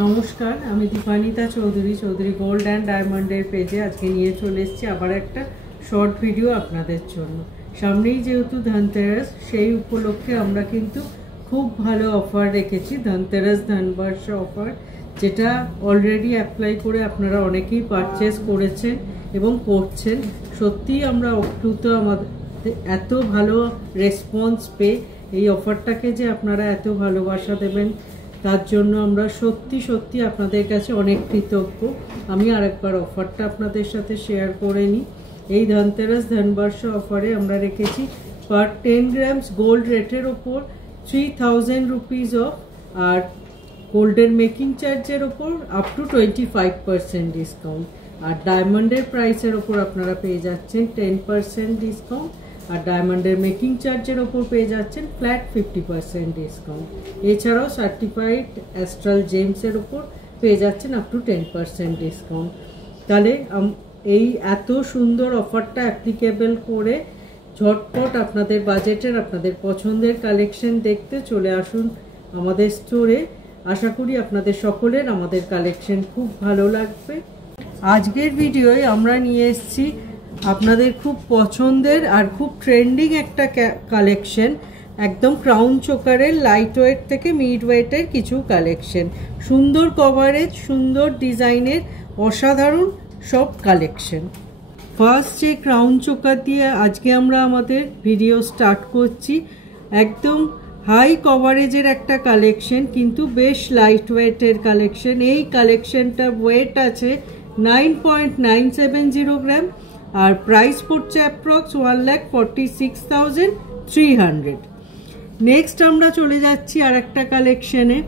নমস্কার, আমি Dipanita Chowdhury gold and ডায়মন্ডের পেজে আজকে নিয়ে চলে এসেছি আবার একটা শর্ট ভিডিও আপনাদের জন্য। সামনেই যেহেতু ধনতেরাস, সেই উপলক্ষে আমরা কিন্তু খুব ভালো অফার রেখেছি, ধনতেরাস ধনবর্ষ অফার, যেটা অলরেডি অ্যাপ্লাই করে আপনারা অনেকেই পারচেস করেছেন এবং করছেন। সত্যিই আমরা অপ্লুত আমাদের এত ভালো রেসপন্স পেয়ে এই অফারটাকে যে আপনারা এত ভালোবাসা দেবেন তার জন্য আমরা সত্যি আপনাদের কাছে অনেক কৃতজ্ঞ। আমি আরেকবার অফারটা আপনাদের সাথে শেয়ার করে নিই। এই ধনতেরাস ধনবর্ষ অফারে আমরা রেখেছি পার 10 গ্রামস গোল্ড রেটের ওপর 3000 রুপিস অফ, আর গোল্ডের মেকিং চার্জের ওপর আপ টু 25% ডিসকাউন্ট, আর ডায়মন্ডের প্রাইসের ওপর আপনারা পেয়ে যাচ্ছেন 10% ডিসকাউন্ট, আর ডায়মন্ডের মেকিং চার্জের ওপর পেয়ে যাচ্ছেন ফ্ল্যাট 50% ডিসকাউন্ট। এছাড়াও সার্টিফাইড অ্যাস্ট্রাল জেমসের ওপর পেয়ে যাচ্ছেন আপ টু 10% ডিসকাউন্ট। তাহলে এই এত সুন্দর অফারটা অ্যাপ্লিকেবল করে ঝটপট আপনাদের বাজেটের আপনাদের পছন্দের কালেকশন দেখতে চলে আসুন আমাদের স্টোরে। আশা করি আপনাদের সকলের আমাদের কালেকশন খুব ভালো লাগবে। আজকের ভিডিওয় আমরা নিয়ে এসেছি আপনাদের খুব পছন্দের আর খুব ট্রেন্ডিং একটা কালেকশন, একদম ক্রাউন চোকারের লাইট ওয়েট থেকে মিড ওয়েটের কিছু কালেকশন, সুন্দর কভারেজ, সুন্দর ডিজাইনের অসাধারণ সব কালেকশন। ফার্স্ট যে ক্রাউন চোকার দিয়ে আজকে আমরা আমাদের ভিডিও স্টার্ট করছি, একদম হাই কভারেজের একটা কালেকশন কিন্তু বেশ লাইট ওয়েটের কালেকশন। এই কালেকশনটা ওয়েট আছে 9.970 গ্রাম আর প্রাইস পড়ছে অ্যাপ্রক্স 1,46,300। নেক্সট আমরা চলে যাচ্ছি আর একটা কালেকশনে,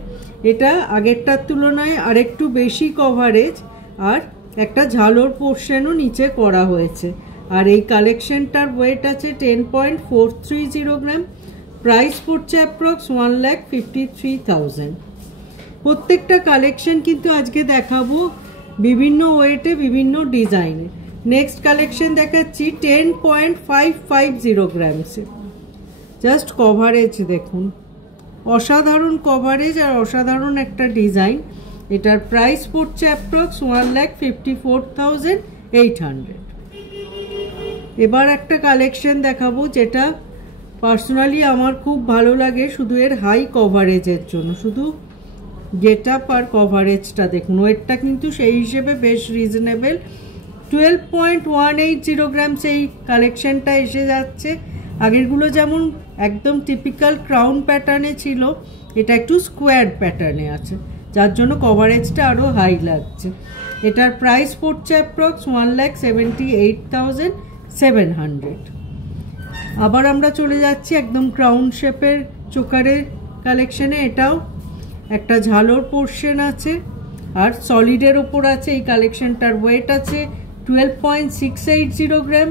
এটা আগেরটার তুলনায় আরেকটু বেশি কভারেজ আর একটা ঝালোর পোর্শনও নিচে করা হয়েছে, আর এই কালেকশনটার ওয়েট আছে 10.430 গ্রাম, প্রাইস পড়ছে অ্যাপ্রক্স 1,53,000। প্রত্যেকটা কালেকশন কিন্তু আজকে দেখাবো বিভিন্ন ওয়েটে বিভিন্ন ডিজাইনে। নেক্সট কালেকশন দেখাচ্ছি 10.550 গ্রামসে। জাস্ট কভারেজ দেখুন, অসাধারণ কভারেজ আর অসাধারণ একটা ডিজাইন। এটার প্রাইস পড়ছে অ্যাপ্রক্স 1,54,800। এবার একটা কালেকশন দেখাবো যেটা পার্সোনালি আমার খুব ভালো লাগে শুধু এর হাই কভারেজের জন্য। শুধু গেট আপ আর কভারেজটা দেখুন, ওয়েটটা কিন্তু সেই হিসেবে বেশ রিজনেবল। 12.180 গ্রামস এই কালেকশনটা এসে যাচ্ছে। আগেরগুলো যেমন একদম টিপিক্যাল ক্রাউন প্যাটার্নে ছিল, এটা একটু স্কোয়ার প্যাটার্নে আছে, যার জন্য কভারেজটা আরও হাই লাগছে। এটার প্রাইস পড়ছে অ্যাপ্রক্স 1,78,700। আবার আমরা চলে যাচ্ছি একদম ক্রাউন শেপের চোকারের কালেকশনে। এটাও একটা ঝালোর পোর্শন আছে আর সলিডের ওপর আছে। এই কালেকশনটার ওয়েট আছে 12.680 গ্রাম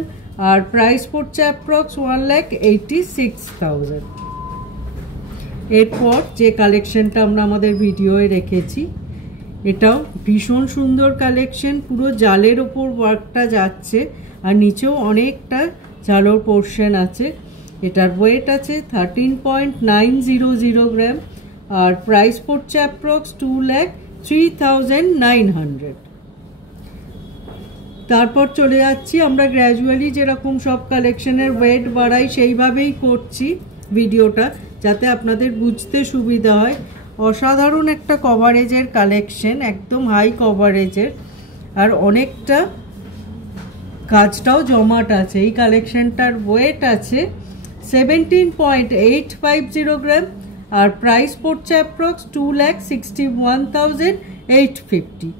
আর প্রাইস পড়ছে অ্যাপ্রক্স 1,86,000। এরপর যে কালেকশনটা আমরা আমাদের ভিডিওয়ে রেখেছি, এটাও ভীষণ সুন্দর কালেকশন, পুরো জালের ওপর ওয়ার্কটা যাচ্ছে আর নিচেও অনেকটা ঝালোর পোর্শন আছে। এটার ওয়েট আছে 13.900 গ্রাম আর প্রাইস পড়ছে অ্যাপ্রক্স 2,03,900। তারপর চলে যাচ্ছি আমরা গ্র্যাজুয়ালি যেরকম সব কালেকশনের ওয়েট বাড়াই সেইভাবেই করছি ভিডিওটা, যাতে আপনাদের বুঝতে সুবিধা হয়। অসাধারণ একটা কভারেজের কালেকশন, একদম হাই কভারেজের আর অনেকটা কাজটাও জমাট আছে। এই কালেকশনটার ওয়েট আছে 17.850 গ্রাম আর প্রাইস পড়ছে অ্যাপ্রক্স 2,61,850।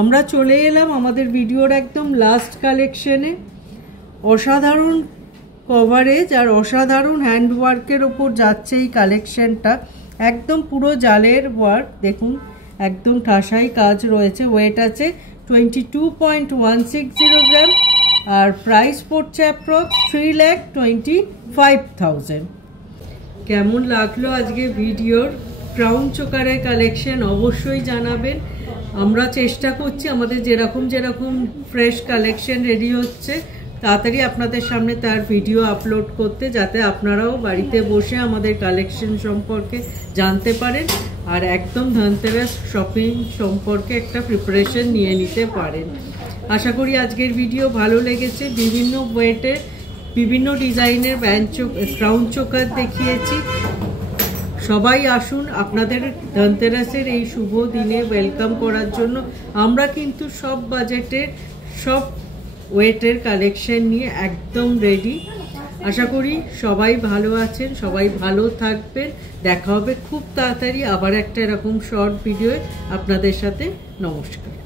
আমরা চলে এলাম আমাদের ভিডিওর একদম লাস্ট কালেকশনে। অসাধারণ কভারেজ আর অসাধারণ হ্যান্ডওয়ার্কের ওপর যাচ্ছে এই কালেকশনটা, একদম পুরো জালের ওয়ার্ক দেখুন, একদম ঠাসাই কাজ রয়েছে। ওয়েট আছে 22.160 গ্রাম আর প্রাইস পড়ছে অ্যাপ্রক্স 3,25,000। কেমন লাগলো আজকে ভিডিওর ক্রাউন চোকারের কালেকশন অবশ্যই জানাবেন। আমরা চেষ্টা করছি আমাদের যেরকম ফ্রেশ কালেকশন রেডি হচ্ছে তাড়াতাড়ি আপনাদের সামনে তার ভিডিও আপলোড করতে, যাতে আপনারাও বাড়িতে বসে আমাদের কালেকশন সম্পর্কে জানতে পারেন আর একদম ধনতেরাস শপিং সম্পর্কে একটা প্রিপারেশন নিয়ে নিতে পারেন। আশা করি আজকের ভিডিও ভালো লেগেছে। বিভিন্ন ওয়েটের বিভিন্ন ডিজাইনের ক্রাউন চোকার দেখিয়েছি। সবাই আসুন আপনাদের ধনতেরাসের এই শুভ দিনে ওয়েলকাম করার জন্য। আমরা কিন্তু সব বাজেটের সব ওয়েটের কালেকশন নিয়ে একদম রেডি। আশা করি সবাই ভালো আছেন, সবাই ভালো থাকবেন। দেখা হবে খুব তাড়াতাড়ি আবার একটা এরকম শর্ট ভিডিও আপনাদের সাথে। নমস্কার।